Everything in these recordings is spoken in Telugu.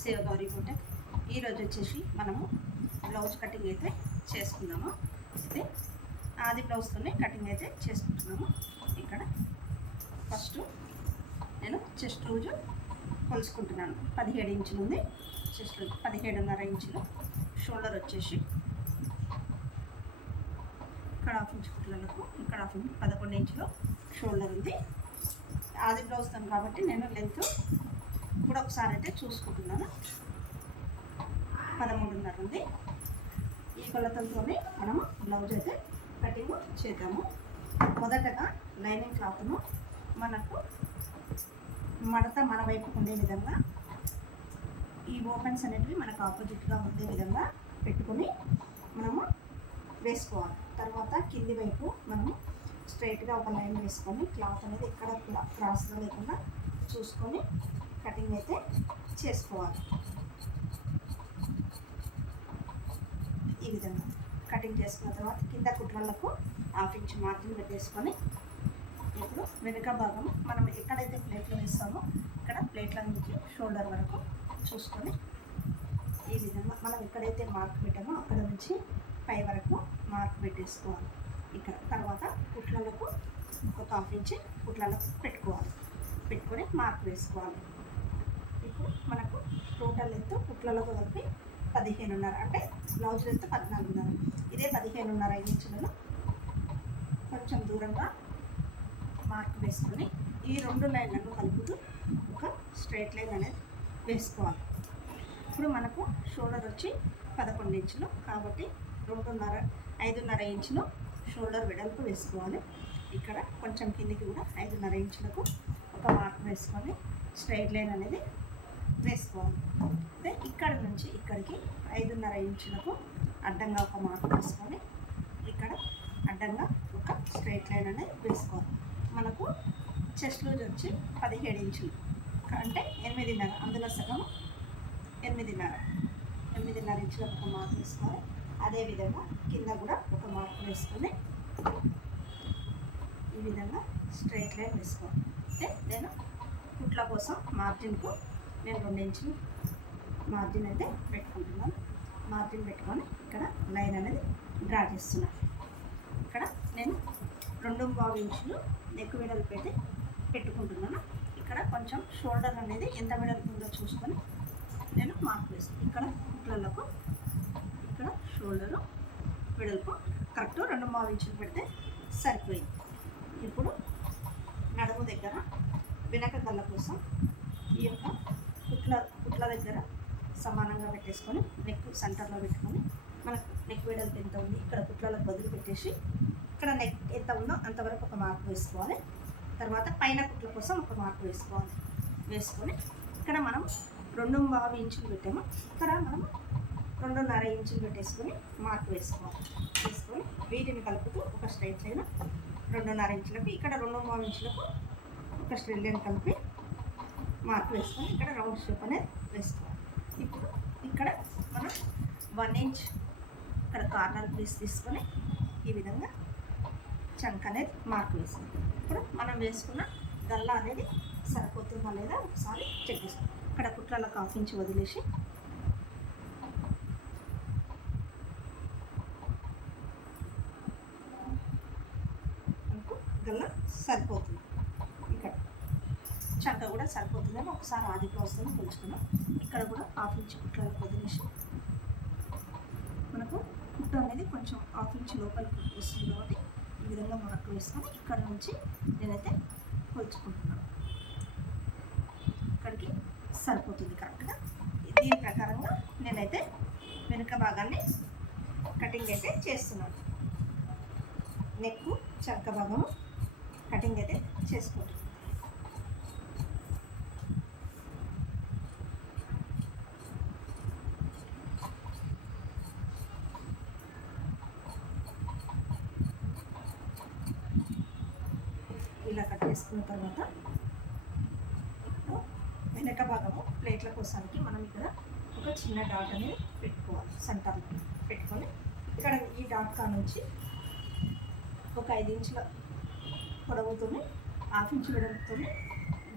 సేవ్ గౌరీ కోటెక్. ఈరోజు వచ్చేసి మనము బ్లౌజ్ కటింగ్ అయితే చేసుకుందాము. అయితే ఆది బ్లౌజ్తోనే కటింగ్ అయితే చేసుకుంటున్నాము. ఇక్కడ ఫస్ట్ నేను చెస్ట్ లూజు కొలుసుకుంటున్నాను. 17 ఇంచులు ఉంది చెస్ట్ లూజ్, 17.5 ఇంచులు. షోల్డర్ వచ్చేసి ఇక్కడ హాఫ్ ఇంచు కుట్లకు, ఇక్కడ హాఫ్ ఇంచు 11 ఇంచులు షోల్డర్ ఉంది. ఆది బ్లౌజ్తో కాబట్టి నేను లెంత్ కూడా ఒకసారి అయితే చూసుకుంటున్నాను. 13.5 ఉంది. ఈ కొలతలతోనే మనము బ్లౌజ్ అయితే కటింగ్ చేద్దాము. మొదటగా లైనింగ్ క్లాత్ను మనకు మడత మన వైపు ఉండే విధంగా, ఈ ఓపెన్స్ అనేటివి మనకు ఆపోజిట్గా ఉండే విధంగా పెట్టుకొని మనము వేసుకోవాలి. తర్వాత కింది వైపు మనము స్ట్రైట్గా ఒక లైన్ వేసుకొని క్లాత్ అనేది ఎక్కడ క్రాస్గా లేకుండా చూసుకొని కటింగ్ అయితే చేసుకోవాలి. ఈ విధంగా కటింగ్ చేసుకున్న తర్వాత కింద కుట్రలకు హాఫ్ ఇంచ్ మార్జిన్ పెట్టేసుకొని ఇప్పుడు వెనుక భాగం మనం ఎక్కడైతే ప్లేట్లో వేస్తామో ఇక్కడ ప్లేట్ల నుంచి షోల్డర్ వరకు చూసుకొని ఈ విధంగా మనం ఎక్కడైతే మార్క్ పెట్టామో అక్కడ నుంచి పై వరకు మార్క్ పెట్టేసుకోవాలి. ఇక్కడ తర్వాత కుట్లకు ఒక హాఫ్ ఇంచ్ కుట్లకు పెట్టుకొని మార్క్ వేసుకోవాలి. ఇప్పుడు మనకు టోటల్ లెంత్ కుట్లలకు కలిపి 15.5, అంటే బ్లౌజ్ లెంత్ 14.5. ఇదే 15.5 ఇంచులను కొంచెం దూరంగా మార్క్ వేసుకొని ఈ 2 లైన్లను కలుపుతూ ఒక స్ట్రైట్ లైన్ అనేది వేసుకోవాలి. ఇప్పుడు మనకు షోల్డర్ వచ్చి 11 ఇంచులు కాబట్టి 5.5 ఇంచులు షోల్డర్ వెడల్పు వేసుకోవాలి. ఇక్కడ కొంచెం కిందికి కూడా 5.5 ఇంచులకు ఒక మార్క్ వేసుకొని స్ట్రైట్ లైన్ అనేది వేసుకోవాలి. అంటే ఇక్కడ నుంచి ఇక్కడికి 5.5 ఇంచులకు అడ్డంగా ఒక మార్క్ వేసుకొని ఇక్కడ అడ్డంగా ఒక స్ట్రైట్ లైన్ అనేది వేసుకోవాలి. మనకు చెస్ట్ లూజ్ వచ్చి 17 ఇంచులు, అంటే 8.5, అందులో సగం 8.5 ఇంచులకు ఒక మార్క్ వేసుకోవాలి. అదేవిధంగా కింద కూడా ఒక మార్క్ వేసుకొని ఈ విధంగా స్ట్రైట్ లైన్ వేసుకోవాలి. అంటే నేను కుట్ల కోసం మార్జిన్కు నేను 2 ఇంచులు మార్జిన్ అయితే పెట్టుకుంటున్నాను. మార్జిన్ పెట్టుకొని ఇక్కడ లైన్ అనేది డ్రా చేస్తున్నాను. ఇక్కడ నేను 2.5 ఇంచులు నెక్ వెడల్పు అయితే పెట్టుకుంటున్నాను. ఇక్కడ కొంచెం షోల్డర్ అనేది ఎంత వెడల్పు ఉందో చూసుకొని నేను మార్క్ వేస్తాను. ఇక్కడ కుట్లకు ఇక్కడ షోల్డరు వెడల్పు కరెక్ట్ 2.5 ఇంచులు పెడితే సరిపోయింది. ఇప్పుడు నడుము దగ్గర వెనక గల్ల కోసం ఈ యొక్క కుట్ల దగ్గర సమానంగా పెట్టేసుకొని నెక్ సెంటర్లో పెట్టుకొని మనకు నెక్ వెడల్పు ఎంత ఉంది ఇక్కడ కుట్లకు బదులు పెట్టేసి ఇక్కడ నెక్ ఎంత ఉందో అంతవరకు ఒక మార్క్ వేసుకోవాలి. తర్వాత పైన కుట్ల కోసం ఒక మార్క్ వేసుకొని ఇక్కడ మనం 2.5 ఇంచులు పెట్టాము, ఇక్కడ మనం 2.5 ఇంచులు పెట్టేసుకొని మార్క్ వేసుకొని వీటిని కలుపుతూ ఒక స్ట్రైట్ లైన్ 2.5 ఇంచులకు, ఇక్కడ 2.5 ఇంచులకు ఒక స్ట్రైట్ లైన్ కలిపి మార్క్ వేసుకొని ఇక్కడ రౌండ్ షేప్ అనేది వేసుకోవాలి. ఇప్పుడు ఇక్కడ మనం 1 ఇంచ్ ఇక్కడ కార్నర్ పీస్ తీసుకొని ఈ విధంగా చంక్ అనేది మార్క్ వేసుకోవాలి. ఇప్పుడు మనం వేసుకున్న గల్లా అనేది సరిపోతుందా లేదా ఒకసారి చెక్ చేసుకోవాలి. ఇక్కడ కుట్రలకు హాఫ్ ఇంచ్ వదిలేసి గల్లా సరిపోతుంది, ఇక్కడ చంక కూడా సరిపోతుందని ఒకసారి ఆది బ్లౌజ్తో కొలుచుకున్నాం. ఇక్కడ కూడా హాఫ్ ఇంచ్ కుట్రలకు వదిలేసి మనకు కుట్టు అనేది కొంచెం హాఫ్ ఇంచ్ లోపలికి వస్తుంది కాబట్టి ఈ విధంగా మార్క్ వేసుకొని ఇక్కడ నుంచి నేనైతే కొలుచుకుంటున్నాను. ఇక్కడికి సరిపోతుంది కరెక్ట్గా. దీని ప్రకారంగా నేనైతే వెనుక భాగాన్ని కటింగ్ అయితే చేస్తున్నాను. నెక్ చంక భాగము కటింగ్ అయితే చేసుకుంటున్నాను. ఇలా కట్ చేసుకున్న తర్వాత వెనక భాగము ప్లేట్ల కోసానికి మనం ఇక్కడ ఒక చిన్న డాట్ అనేది పెట్టుకోవాలి. సెంటర్లో పెట్టుకొని ఇక్కడ ఈ డాట్ కా నుంచి ఒక 5 ఇంచుల పొడవుతోనే హాఫ్ ఇంచు వెడల్పుతోనే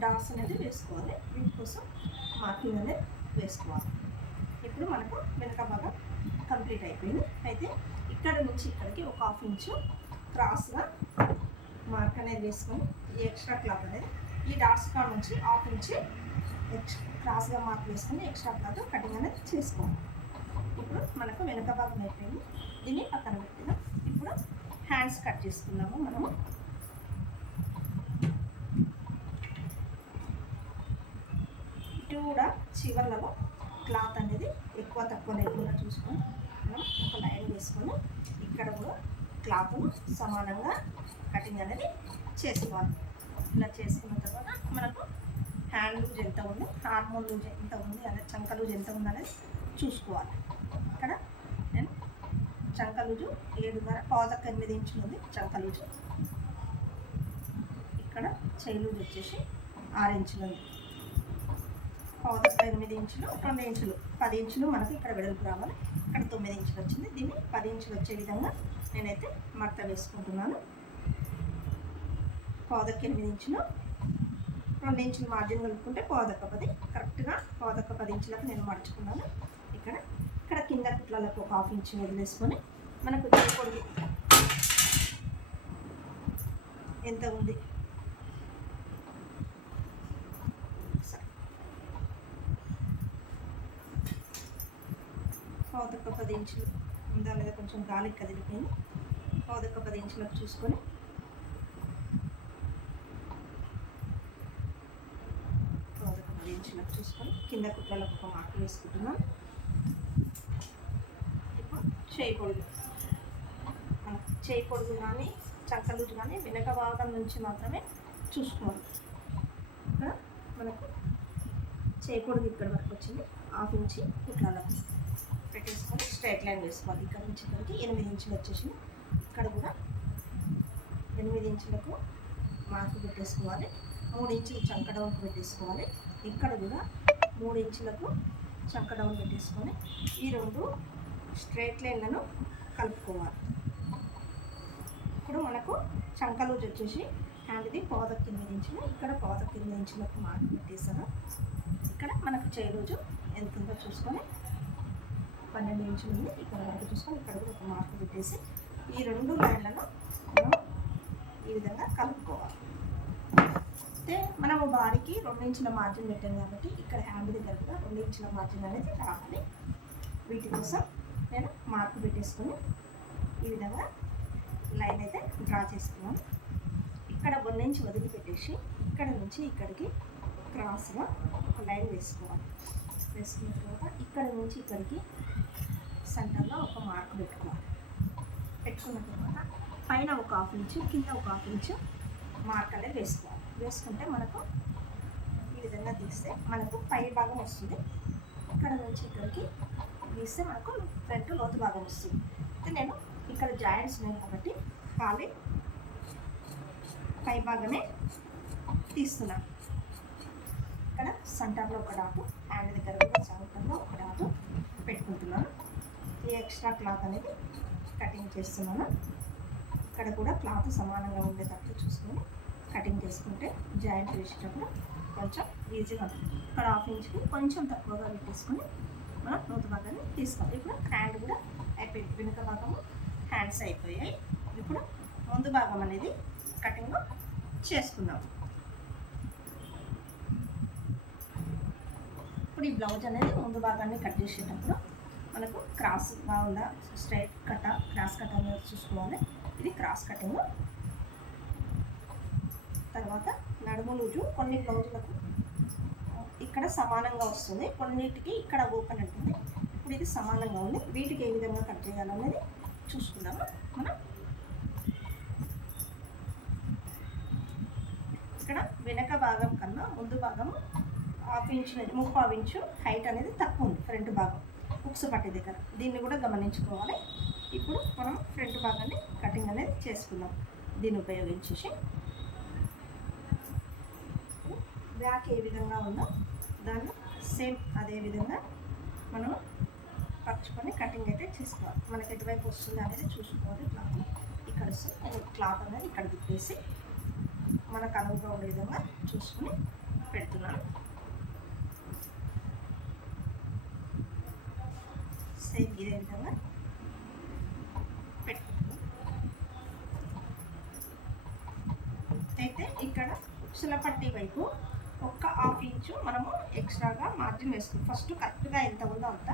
డాట్స్ అనేది వేసుకోవాలి. వీటి కోసం మార్కింగ్ అనేది వేసుకోవాలి. ఇప్పుడు మనకు వెనక భాగం కంప్లీట్ అయిపోయింది. అయితే ఇక్కడ నుంచి ఇక్కడికి ఒక 1/2 ఇంచు క్రాస్గా మార్క్ అనేది వేసుకొని ఈ ఎక్స్ట్రా క్లాత్ అనేది ఈ డాట్స్ కాడ నుంచి 1/2 ఇంచు క్రాస్గా మార్క్ వేసుకొని ఎక్స్ట్రా క్లాత్ కటింగ్ అనేది చేసుకోవాలి. ఇప్పుడు మనకు వెనక భాగం అయిపోయింది. దీన్ని పక్కన పెట్టినాం. ఇప్పుడు హ్యాండ్స్ కట్ చేసుకున్నాము. మనము ఇటు కూడా చివర్లలో క్లాత్ అనేది ఎక్కువ తక్కువ లేకుండా చూసుకొని మనం ఒక లైన్ వేసుకొని ఇక్కడ కూడా క్లాత్ను సమానంగా కటింగ్ అనేది చేసుకోవాలి. ఇలా చేసుకున్న తర్వాత మనకు హ్యాండ్ లూజ్ ఎంత ఉంది, హార్మోన్ లూజ్ ఎంత ఉంది అనేది, చంక లూజ్ ఎంత ఉంది అనేది చూసుకోవాలి. ఇక్కడ నేను చంక లూజు 7.5 పాదకు 8 ఇంచులు ఉంది చంక లూజు. ఇక్కడ చెయ్యి లూజ్ వచ్చేసి 6 ఇంచులు ఉంది. పాదకు 8 ఇంచులు, 2 ఇంచులు 10 ఇంచులు మనకి ఇక్కడ వెడల్పు రావాలి. ఇక్కడ 9 ఇంచులు వచ్చింది. దీన్ని 10 ఇంచులు వచ్చే విధంగా నేనైతే మడత వేసుకుంటున్నాను. పాదకు 8 ఇంచులు, 2 ఇంచులు మార్జిన్ కలుపుకుంటే పాదొక్క 10, కరెక్ట్గా పాదొక్క 10 ఇంచులకు నేను మడుచుకున్నాను. ఇక్కడ కింద కుట్లకు ఒక 1/2 ఇంచు వదిలేసుకొని మనకు పొడుగు ఎంత ఉంది పాదొక్క 10 ఇంచులు దాని మీద కొంచెం గాలి కదిలిపోయింది. పాదొక్క 10 ఇంచులకు చూసుకొని చూసుకొని కింద కుట్రలకు ఒక మార్క్ వేసుకుంటున్నాను. ఇప్పుడు చేయి పొడుగు కానీ చంక లూజు కానీ వెనక భాగం నుంచి మాత్రమే చూసుకోవాలి. ఇక్కడ మనకు చేయి పొడుగు ఇక్కడ వరకు వచ్చింది. 1/2 ఇంచు కుట్రలకు పెట్టేసుకొని స్ట్రైట్ లైన్ వేసుకోవాలి. ఇక్కడ నుంచి ఇక్కడికి 8 ఇంచులు వచ్చేసింది. ఇక్కడ కూడా 8 ఇంచులకు మార్కు పెట్టేసుకోవాలి. 3 ఇంచులు చంక డౌన్కి పెట్టేసుకోవాలి. ఇక్కడ కూడా 3 ఇంచులకు చంక డౌన్ పెట్టేసుకొని ఈ 2 స్ట్రైట్ లైన్లను కలుపుకోవాలి. ఇప్పుడు మనకు చంక లూజ్ వచ్చేసి హ్యాండ్ది పాదకు 8 ఇంచులు, ఇక్కడ పాదకు 8 ఇంచులకు మార్క్ పెట్టేసాను. ఇక్కడ మనకు చేయి లూజు ఎంత ఉందో చూసుకొని 12 ఇంచులు ఉంది. ఇక్కడ వరకు చూసుకొని ఇక్కడ కూడా ఒక మార్క్ పెట్టేసి ఈ 2 లైన్లను మనం ఈ విధంగా కలుపుకోవాలి. అయితే మనము బాడీకి 2 ఇంచుల మార్జిన్ పెట్టాం కాబట్టి ఇక్కడ హ్యాండ్ దగ్గర కూడా 2 ఇంచుల మార్జిన్ అనేది రావాలి. వీటి కోసం నేను మార్క్ పెట్టేసుకొని ఈ విధంగా లైన్ అయితే డ్రా చేసుకున్నాను. ఇక్కడ 1 ఇంచ్ వదిలిపెట్టేసి ఇక్కడ నుంచి ఇక్కడికి క్రాస్గా ఒక లైన్ వేసుకోవాలి. వేసుకున్న తర్వాత ఇక్కడ నుంచి ఇక్కడికి సెంటర్లో ఒక మార్క్ పెట్టుకోవాలి. పెట్టుకున్న తర్వాత పైన ఒక 1/2 ఇంచు, కింద ఒక 1/2 ఇంచు మార్క్ అనేది వేసుకోవాలి. వేసుకుంటే మనకు ఈ విధంగా తీస్తే మనకు పై భాగం వస్తుంది. ఇక్కడ నుంచి ఇక్కడికి తీస్తే మనకు ఫ్రంట్ లోతు భాగం వస్తుంది. అయితే నేను ఇక్కడ జాయింట్స్ ఉన్నాయి కాబట్టి ఖాళీ పై భాగమే తీస్తున్నాను. ఇక్కడ సెంటర్లో ఒక డాటు, హ్యాండ్ దగ్గర కూడా సెంటర్లో ఒక డాటు పెట్టుకుంటున్నాను. ఈ ఎక్స్ట్రా క్లాత్ అనేది కటింగ్ చేస్తున్నాను. ఇక్కడ కూడా క్లాత్ సమానంగా ఉండేటట్లు చూసుకొని కటింగ్ చేసుకుంటే జాయింట్ వేసేటప్పుడు కొంచెం ఈజీగా ఉంటుంది. ఇక్కడ 1/2 ఇంచుకి కొంచెం తక్కువగా పెట్టేసుకొని మనం లోతు భాగాన్ని తీసుకోవాలి. ఇప్పుడు హ్యాండ్ కూడా అయిపోయింది. వెనుక భాగము హ్యాండ్స్ అయిపోయాయి. ఇప్పుడు ముందు భాగం అనేది కటింగ్ చేసుకుందాం. ఇప్పుడు ఈ బ్లౌజ్ అనేది ముందు భాగాన్ని కట్ చేసేటప్పుడు మనకు క్రాస్గా ఉందా, స్ట్రైట్ కట్, క్రాస్ కట్ అనేది చూసుకోవాలి. ఇది క్రాస్ కటింగ్. తర్వాత నడుము లూజు కొన్ని బ్లౌజులకు ఇక్కడ సమానంగా వస్తుంది, కొన్నిటికి ఇక్కడ ఓపెన్ ఉంటుంది. ఇప్పుడు ఇది సమానంగా ఉంది. వీటికి ఏ విధంగా కట్ చేయాలనేది చూసుకుందాము. మనం ఇక్కడ వెనక భాగం కన్నా ముందు భాగం 1/2 ఇంచు, 3/4 ఇంచు హైట్ అనేది తక్కువ ఉంది ఫ్రంట్ భాగం హుక్స్ పట్టే దగ్గర. దీన్ని కూడా గమనించుకోవాలి. ఇప్పుడు మనం ఫ్రంట్ భాగాన్ని కటింగ్ అనేది చేసుకుందాం. దీన్ని ఉపయోగించేసి బ్యాక్ ఏ విధంగా ఉందో దాన్ని సేమ్ అదే విధంగా మనం పరుచుకొని కటింగ్ అయితే చేసుకోవాలి. మనకి ఎటువైపు వస్తుంది అనేది చూసుకోవాలి. క్లాత్ ఇక్కడ వస్తుంది, క్లాత్ అనేది ఇక్కడ తిప్పేసి మనకు అనువుగా ఉండే విధంగా చూసుకుని పెడుతున్నాను. సేమ్ ఇదే విధంగా పెట్టుకుంటాం. అయితే ఇక్కడ ఉక్సులపట్టి వైపు ఒక హాఫ్ ఇంచు మనము ఎక్స్ట్రాగా మార్జిన్ వేసుకోవాలి. ఫస్ట్ కరెక్ట్గా ఎంత ఉందో అంత,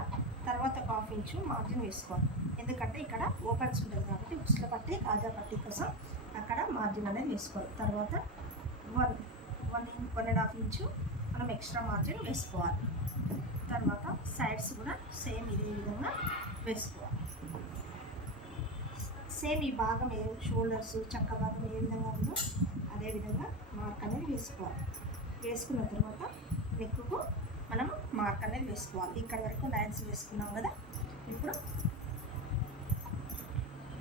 తర్వాత ఒక హాఫ్ ఇంచు మార్జిన్ వేసుకోవాలి. ఎందుకంటే ఇక్కడ ఓపెన్స్ ఉంటుంది కాబట్టి ఉక్సులపట్టి కాజా పట్టి కోసం అక్కడ మార్జిన్ అనేది వేసుకోవాలి. తర్వాత 1.5 ఇంచు మనం ఎక్స్ట్రా మార్జిన్ వేసుకోవాలి. తర్వాత సైడ్స్ కూడా సేమ్ ఇదే విధంగా వేసుకోవాలి. సేమ్ ఈ భాగం షోల్డర్స్ చక్క భాగం ఏ విధంగా ఉందో అదే విధంగా మార్క్ అనేది వేసుకోవాలి. వేసుకున్న తర్వాత నెక్కు మనం మార్క్ అనేది వేసుకోవాలి. ఇక్కడ వరకు లైన్స్ వేసుకున్నాం కదా, ఇప్పుడు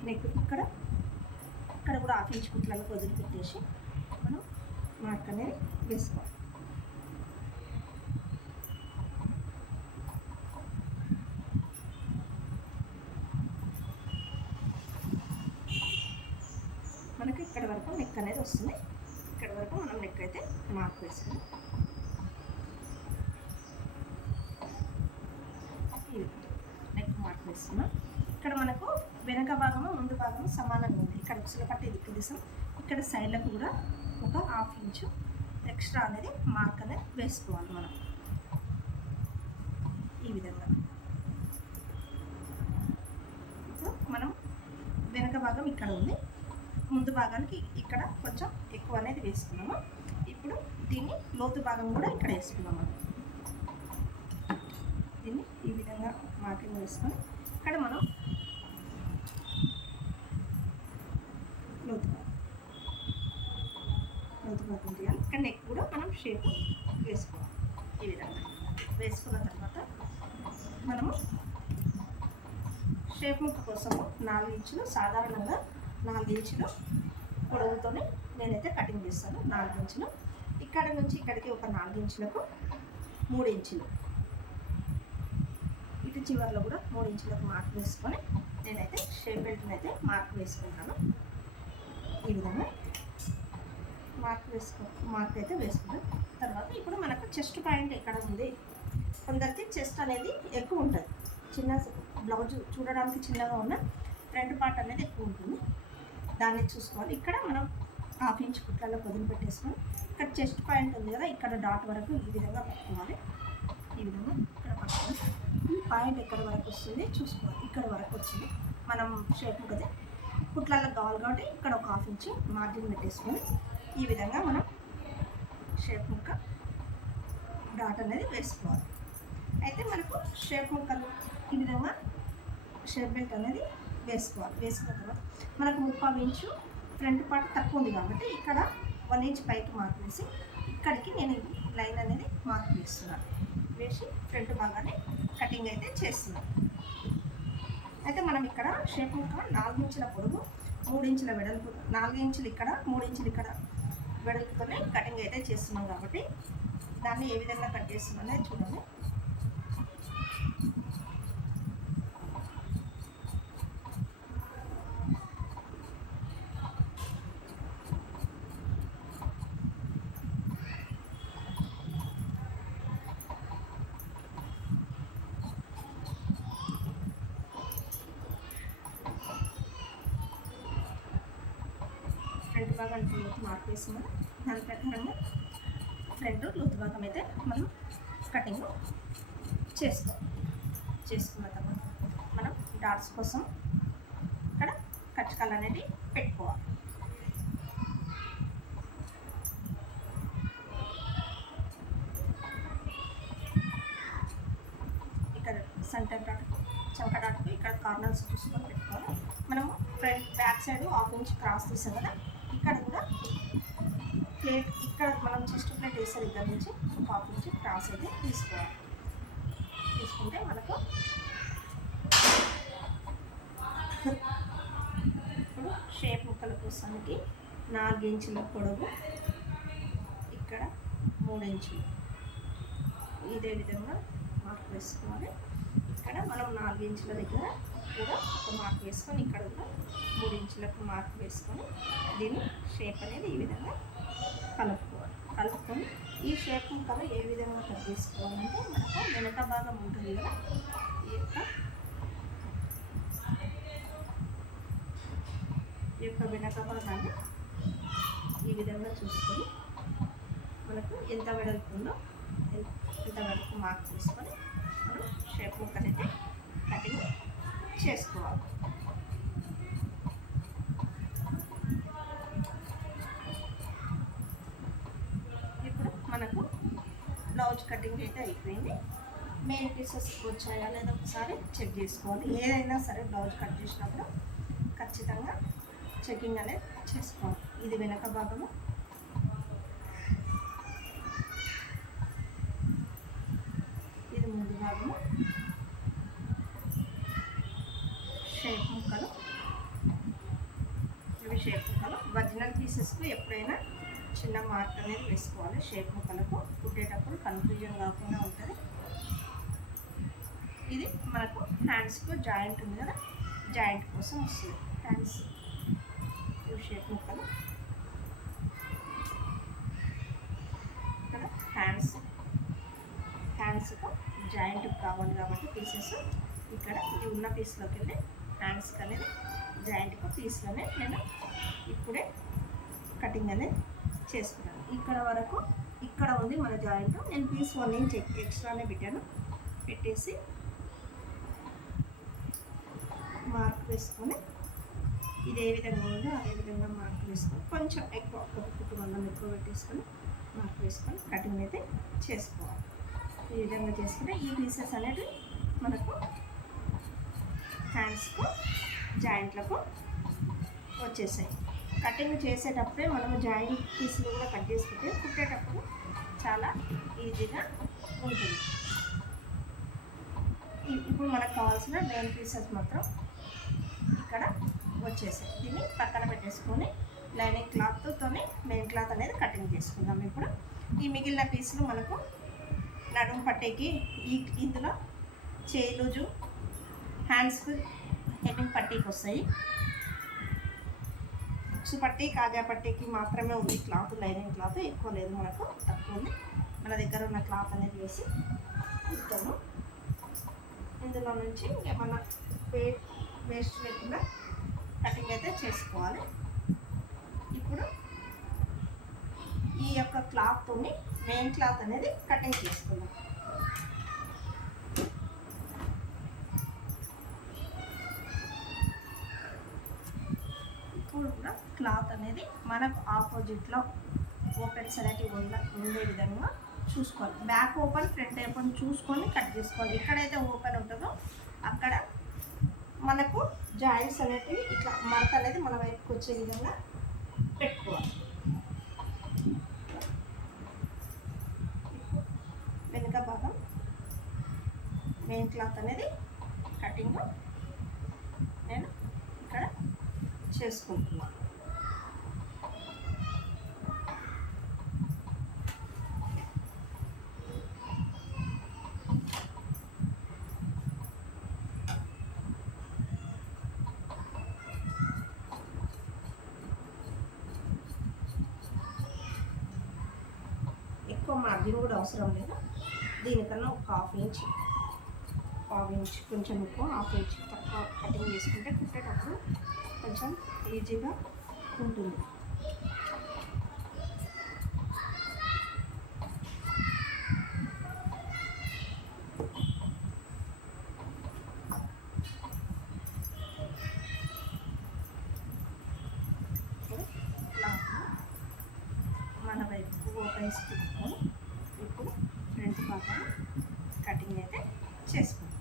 నెక్ ఇక్కడ కూడా హాఫ్ ఇంచ్ కుట్లలో వదిలిపెట్టేసి మనం మార్క్ అనేది వేసుకోవాలి. మనకి ఇక్కడ వరకు నెక్ అనేది వస్తుంది. ఇక్కడ వరకు మనం నెక్ అయితే మార్క్ వేసుకుని నెక్ మార్క్ వేస్తున్నాం. ఇక్కడ మనకు వెనక భాగము ముందు భాగము సమానంగా ఉంది. ఇక్కడ ఉక్సులపట్టి దిక్కు దిశం, ఇక్కడ సైడ్లకు కూడా ఒక హాఫ్ ఇంచు ఎక్స్ట్రా అనేది మార్క్ అనేది వేసుకోవాలి. మనం ఈ విధంగా ఇప్పుడు మనం వెనక భాగం ఇక్కడ ఉంది, ముందు భాగానికి ఇక్కడ కొంచెం ఎక్కువ అనేది వేసుకున్నాము. ఇప్పుడు దీన్ని లోతు భాగం కూడా ఇక్కడ వేసుకున్నాము. దీన్ని ఈ విధంగా మార్కింగ్ వేసుకొని ఇక్కడ మనం లోతు భాగం తీయాలి. ఇక్కడ నెక్ కూడా మనం షేప్ వేసుకోవాలి. ఈ విధంగా వేసుకున్న తర్వాత మనము షేప్ ముక్క కోసము 4 ఇంచులు, సాధారణంగా 4 ఇంచులు పొడవుతోనే నేనైతే కటింగ్ చేస్తాను. 4 ఇంచులు ఇక్కడ నుంచి ఇక్కడికి ఒక 4 ఇంచులకు 3 ఇంచులు, ఇటు చివరిలో కూడా 3 ఇంచులకు మార్క్ వేసుకొని నేనైతే షేప్ బెల్ట్ని అయితే మార్క్ వేసుకుంటాను. ఈ విధంగా మార్క్ అయితే వేసుకుంటాం. తర్వాత ఇప్పుడు మనకు చెస్ట్ పాయింట్ ఎక్కడ ఉంది, కొందరికి చెస్ట్ అనేది ఎక్కువ ఉంటుంది. చిన్న బ్లౌజ్ చూడడానికి చిన్నగా ఉన్న ఫ్రంట్ పార్ట్ అనేది ఎక్కువ ఉంటుంది, దాన్ని చూసుకోవాలి. ఇక్కడ మనం హాఫ్ ఇంచ్ కుట్లలో వదిలిపెట్టేసుకొని ఇక్కడ చెస్ట్ పాయింట్ ఉంది కదా, ఇక్కడ డాట్ వరకు ఈ విధంగా పట్టుకోవాలి. ఈ విధంగా ఇక్కడ పట్టుకోవాలి. ఈ పాయింట్ ఎక్కడ వరకు వస్తుంది చూసుకోవాలి. ఇక్కడ వరకు వచ్చింది మనం షేప్ కదా కుట్లలో కావాలి కాబట్టి ఇక్కడ ఒక హాఫ్ ఇంచ్ మార్జిన్ పెట్టేసుకొని ఈ విధంగా మనం షేప్ ముక్క డాట్ అనేది వేసుకోవాలి. అయితే మనకు షేప్ ముక్కలు ఈ విధంగా షేప్ బెల్ట్ అనేది వేసుకోవాలి. వేసుకున్న తర్వాత మనకు 3/4 ఇంచు ఫ్రంట్ పార్ట్ తక్కువ ఉంది కాబట్టి ఇక్కడ 1 ఇంచ్ పైకి మార్క్ వేసి ఇక్కడికి నేను ఈ లైన్ అనేది మార్క్ వేస్తున్నాను. వేసి ఫ్రంట్ భాగాన్ని కటింగ్ అయితే చేస్తున్నాను. అయితే మనం ఇక్కడ షేప్ ముక్క 4 ఇంచుల పొడవు, 3 ఇంచుల వెడల్పు, 4 ఇంచులు ఇక్కడ 3 ఇంచులు ఇక్కడ వెడల్పుతోనే కటింగ్ అయితే చేస్తున్నాం కాబట్టి దాన్ని ఏ విధంగా కట్ చేస్తున్నామో చూడండి. ఫ్రంట్ భాగానికి లోతు మార్క్ వేసిన దాని ప్రకారంగా ఫ్రంట్ లోతు భాగం అయితే మనం కటింగ్ చేసుకున్న తర్వాత మనం డాట్స్ కోసం ఇక్కడ కచ్చకాలు అనేది పెట్టుకోవాలి. ఇక్కడ సెంటర్ డాట్, చంక డాట్కి ఇక్కడ కార్నర్స్ చూసుకొని పెట్టుకోవాలి. మనము front back side half inch cross తీసాం కదా, ఇక్కడ కూడా ప్లేట్ ఇక్కడ మనం చెస్ట్ ప్లేట్ వేసే దగ్గర నుంచి ఒక హాఫ్ ఇంచ్ క్రాస్ అయితే తీసుకోవాలి. తీసుకుంటే మనకు ఇప్పుడు షేప్ ముక్కల కోసానికి 4 ఇంచుల పొడవు, ఇక్కడ 3 ఇంచులు ఇదే విధంగా మార్క్ వేసుకోవాలి. ఇక్కడ మనం 4 ఇంచుల దగ్గర కూడా ఒక మార్క్ వేసుకొని ఇక్కడ కూడా 3 ఇంచులకు మార్క్ వేసుకొని దీన్ని షేప్ అనేది ఈ విధంగా కలుపుకొని ఈ షేప్ ముక్కలు ఏ విధంగా కట్ చేసుకోవాలంటే మనకు వెనక భాగం ఉంటుంది కదా, ఈ యొక్క ఈ యొక్క వెనక భాగాన్ని ఈ విధంగా చూసుకొని మనకు ఎంత వెడల్పు ఉందో ఎంత వరకు మార్క్ చేసుకొని మనం షేప్ ముక్కనైతే కటింగ్ చేసుకోవాలి. ఇప్పుడు మనకు బ్లౌజ్ కటింగ్ అయితే అయిపోయింది. మెయిన్ పీసెస్ వచ్చాయా లేదా ఒకసారి చెక్ చేసుకోవాలి. ఏదైనా సరే బ్లౌజ్ కట్ చేసినప్పుడు ఖచ్చితంగా చెకింగ్ అనేది చేసుకోవాలి. ఇది వెనక భాగము, ఇది ముందు భాగము, షేప్ ముక్కలు, ఇవి షేప్ ముక్కలు. ఒరిజినల్ పీసెస్కు ఎప్పుడైనా చిన్న మార్క్ అనేది వేసుకోవాలి. షేప్ ముక్కలకు కుట్టేటప్పుడు కన్ఫ్యూజన్ కాకుండా ఉంటుంది. ఇది మనకు హ్యాండ్స్కు జాయింట్ ఉంది కదా, జాయింట్ కోసం వస్తుంది. హ్యాండ్స్ షేప్ ముక్కలు ఇక్కడ హ్యాండ్స్కు జాయింట్ కావాలి కాబట్టి పీసెస్ ఇక్కడ ఇది ఉన్న పీస్లోకి వెళ్ళి హ్యాండ్స్కి అనేది జాయింట్కు పీస్లోనే నేను ఇప్పుడే కటింగ్ అనేది చేసుకున్నాను. ఇక్కడ వరకు ఇక్కడ ఉంది మన జాయింట్. నేను పీస్ 1 ఇంచ్ ఎక్స్ట్రానే పెట్టాను. పెట్టేసి మార్క్ వేసుకొని ఇది ఏ విధంగా ఉందో అదే విధంగా మార్క్ వేసుకొని కొంచెం ఎక్కువ ఒక కుటుంబం ఎక్కువ పెట్టేసుకొని మార్క్ వేసుకొని కటింగ్ అయితే చేసుకోవాలి. ఈ విధంగా చేసుకుంటే ఈ పీసెస్ అనేది మనకు హ్యాండ్స్కు జాయింట్లకు వచ్చేసాయి. కటింగ్ చేసేటప్పుడే మనము జాయింట్ పీసులు కూడా కట్ చేసుకుంటే కుట్టేటప్పుడు చాలా ఈజీగా ఉంటుంది. ఇప్పుడు మనకు కావాల్సిన మెయిన్ పీసెస్ మాత్రం ఇక్కడ వచ్చేసాయి. దీన్ని పక్కన పెట్టేసుకొని లైనింగ్ క్లాత్తోనే మెయిన్ క్లాత్ అనేది కటింగ్ చేసుకుందాం. ఇప్పుడు ఈ మిగిలిన పీసులు మనకు నడుము పట్టేకి ఇందులో చేయి లూజు, హ్యాండ్స్కు హెమ్మింగ్ పట్టీకి వస్తాయి. ఉక్సు పట్టీ, కాజా పట్టీకి మాత్రమే ఉంది క్లాత్. లైనింగ్ క్లాత్ ఎక్కువ లేదు, మనకు తక్కువ ఉంది. మన దగ్గర ఉన్న క్లాత్ అనేది వేసి ఇస్తాము. ఇందులో నుంచి ఏమన్నా వేస్ట్ లేకుండా కటింగ్ అయితే చేసుకోవాలి. ఇప్పుడు ఈ యొక్క క్లాత్తోని మెయిన్ క్లాత్ అనేది కటింగ్ చేసుకుందాం. ఇప్పుడు కూడా క్లాత్ అనేది మనకు ఆపోజిట్లో ఓపెన్స్ అనేటివి ఉండే విధంగా చూసుకోవాలి. బ్యాక్ ఓపెన్, ఫ్రంట్ ఓపెన్ చూసుకొని కట్ చేసుకోవాలి. ఎక్కడైతే ఓపెన్ ఉంటుందో అక్కడ మనకు జాయింట్స్ అనేటివి ఇట్లా మడత అనేది మన వైపుకి వచ్చే విధంగా పెట్టుకోవాలి. వెనుక భాగం మెయిన్ క్లాత్ అనేది కటింగ్ నేను ఇక్కడ చేసుకుంటున్నాను. ఎక్కువ మార్జిన్ కూడా అవసరం లేదు. దీనికన్నా ఒక హాఫ్ ఇంచ్ కొంచెం ఎక్కువ, హాఫ్ ఇంచ్ తక్కువ కటింగ్ చేసుకుంటే కుట్టేటప్పుడు కొంచెం ఈజీగా ఉంటుంది. మన వైపు ఓపెన్స్ తిప్పుకొని ఇప్పుడు ఫ్రంట్ భాగం కటింగ్ అయితే చేసుకుంటాం.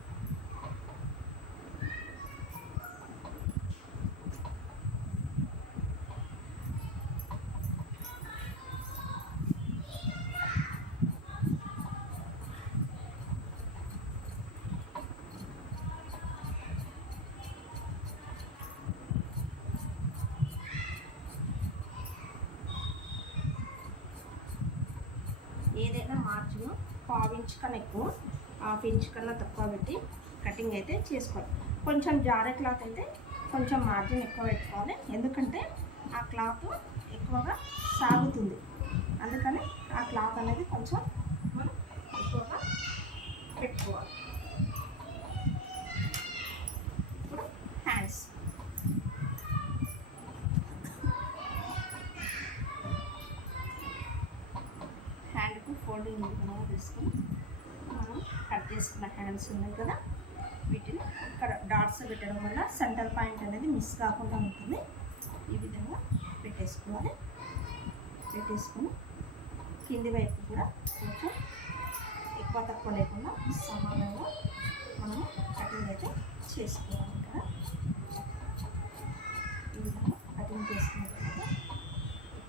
ఏదైనా మార్జిన్ ½ ఇంచ్ కన్నా ఎక్కువ, ½ ఇంచ్ కన్నా తక్కువ పెట్టి కటింగ్ అయితే చేసుకోవాలి. కొంచెం జారే క్లాత్ అయితే కొంచెం మార్జిన్ ఎక్కువ పెట్టుకోవాలి. ఎందుకంటే ఆ క్లాత్ ఎక్కువగా సాగుతుంది. అందుకని ఆ క్లాత్ అనేది కొంచెం మనం ఎక్కువగా పెట్టుకోవాలి. ఇప్పుడు హ్యాండ్స్ ఫోల్డింగ్ ఈ విధంగా తీసుకొని మనం కట్ చేసుకున్న హ్యాండ్స్ ఉన్నాయి కదా, వీటిని ఇక్కడ డాట్స్ పెట్టడం వల్ల సెంటర్ పాయింట్ అనేది మిస్ కాకుండా ఉంటుంది. ఈ విధంగా పెట్టేసుకోవాలి. పెట్టేసుకొని కింది వైపు కూడా కొంచెం ఎక్కువ తక్కువ లేకుండా సమానంగా మనం కటింగ్ అయితే చేసుకోవాలి. ఇక్కడ ఈ విధంగా కటింగ్ చేసుకున్న తర్వాత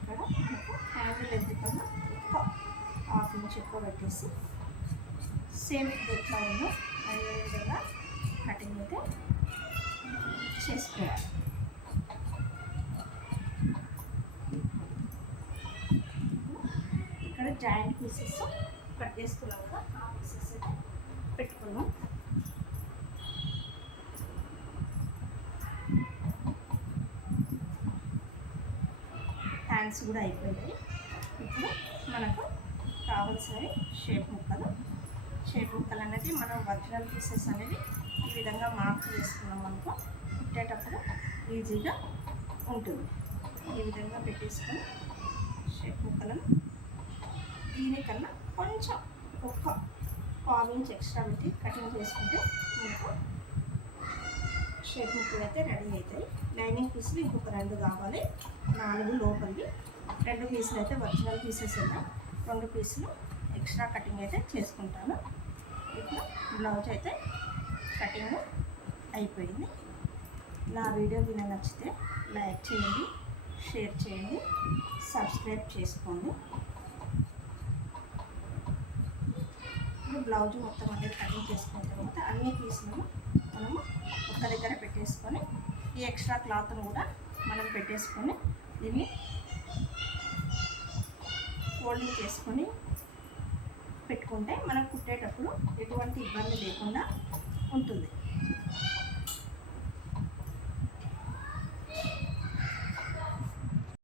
ఇక్కడ మనకు హ్యాండిల్ లెంత్ కన్నా ఎక్కువ ½ ఇంచ్ ఎక్కువ పెట్టేసి సేమ్ ఎట్లా ఉందో అదే విధంగా కటింగ్ అయితే చేసుకోవాలి. ఇక్కడ జాయింట్ పీసెస్ కట్ చేసుకున్నాం కదా, ఆ పీసెస్ అయితే పెట్టుకున్నాం. హ్యాండ్స్ కూడా అయిపోయాయి. ఇప్పుడు మనకు కావాల్సినవి షేప్ ముక్కలు అనేది మనం ఒరిజినల్ పీసెస్ అనేవి ఈ విధంగా మార్క్ చేసుకున్నాం అనుకో, కుట్టేటప్పుడు ఈజీగా ఉంటుంది. ఈ విధంగా పెట్టేసుకొని షేప్ ముక్కలను దీనికన్నా కొంచెం ఒక్క ½ ఇంచ్ ఎక్స్ట్రా పెట్టి కటింగ్ చేసుకుంటే మనకు షేప్ ముక్కలు అయితే రెడీ అవుతాయి. లైనింగ్ పీసులు ఇంకొక 2 కావాలి, 4 లోపలివి, 2 పీసులు అయితే ఒరిజినల్ పీసెస్ ఉన్నాయి, 2 పీసులు ఎక్స్ట్రా కటింగ్ అయితే చేసుకుంటాను. ఇప్పుడు బ్లౌజ్ అయితే కటింగ్ అయిపోయింది. నా వీడియో దీనికి నచ్చితే లైక్ చేయండి, షేర్ చేయండి, సబ్స్క్రైబ్ చేసుకోండి. ఇప్పుడు బ్లౌజ్ మొత్తం అనేది కటింగ్ చేసుకున్న తర్వాత అన్ని పీసులను మనము ఒక దగ్గర పెట్టేసుకొని ఈ ఎక్స్ట్రా క్లాత్ను కూడా మనం పెట్టేసుకొని దీన్ని ఫోల్డింగ్ చేసుకొని పెట్టుకుంటే మనం కుట్టేటప్పుడు ఎటువంటి ఇబ్బంది లేకుండా ఉంటుంది.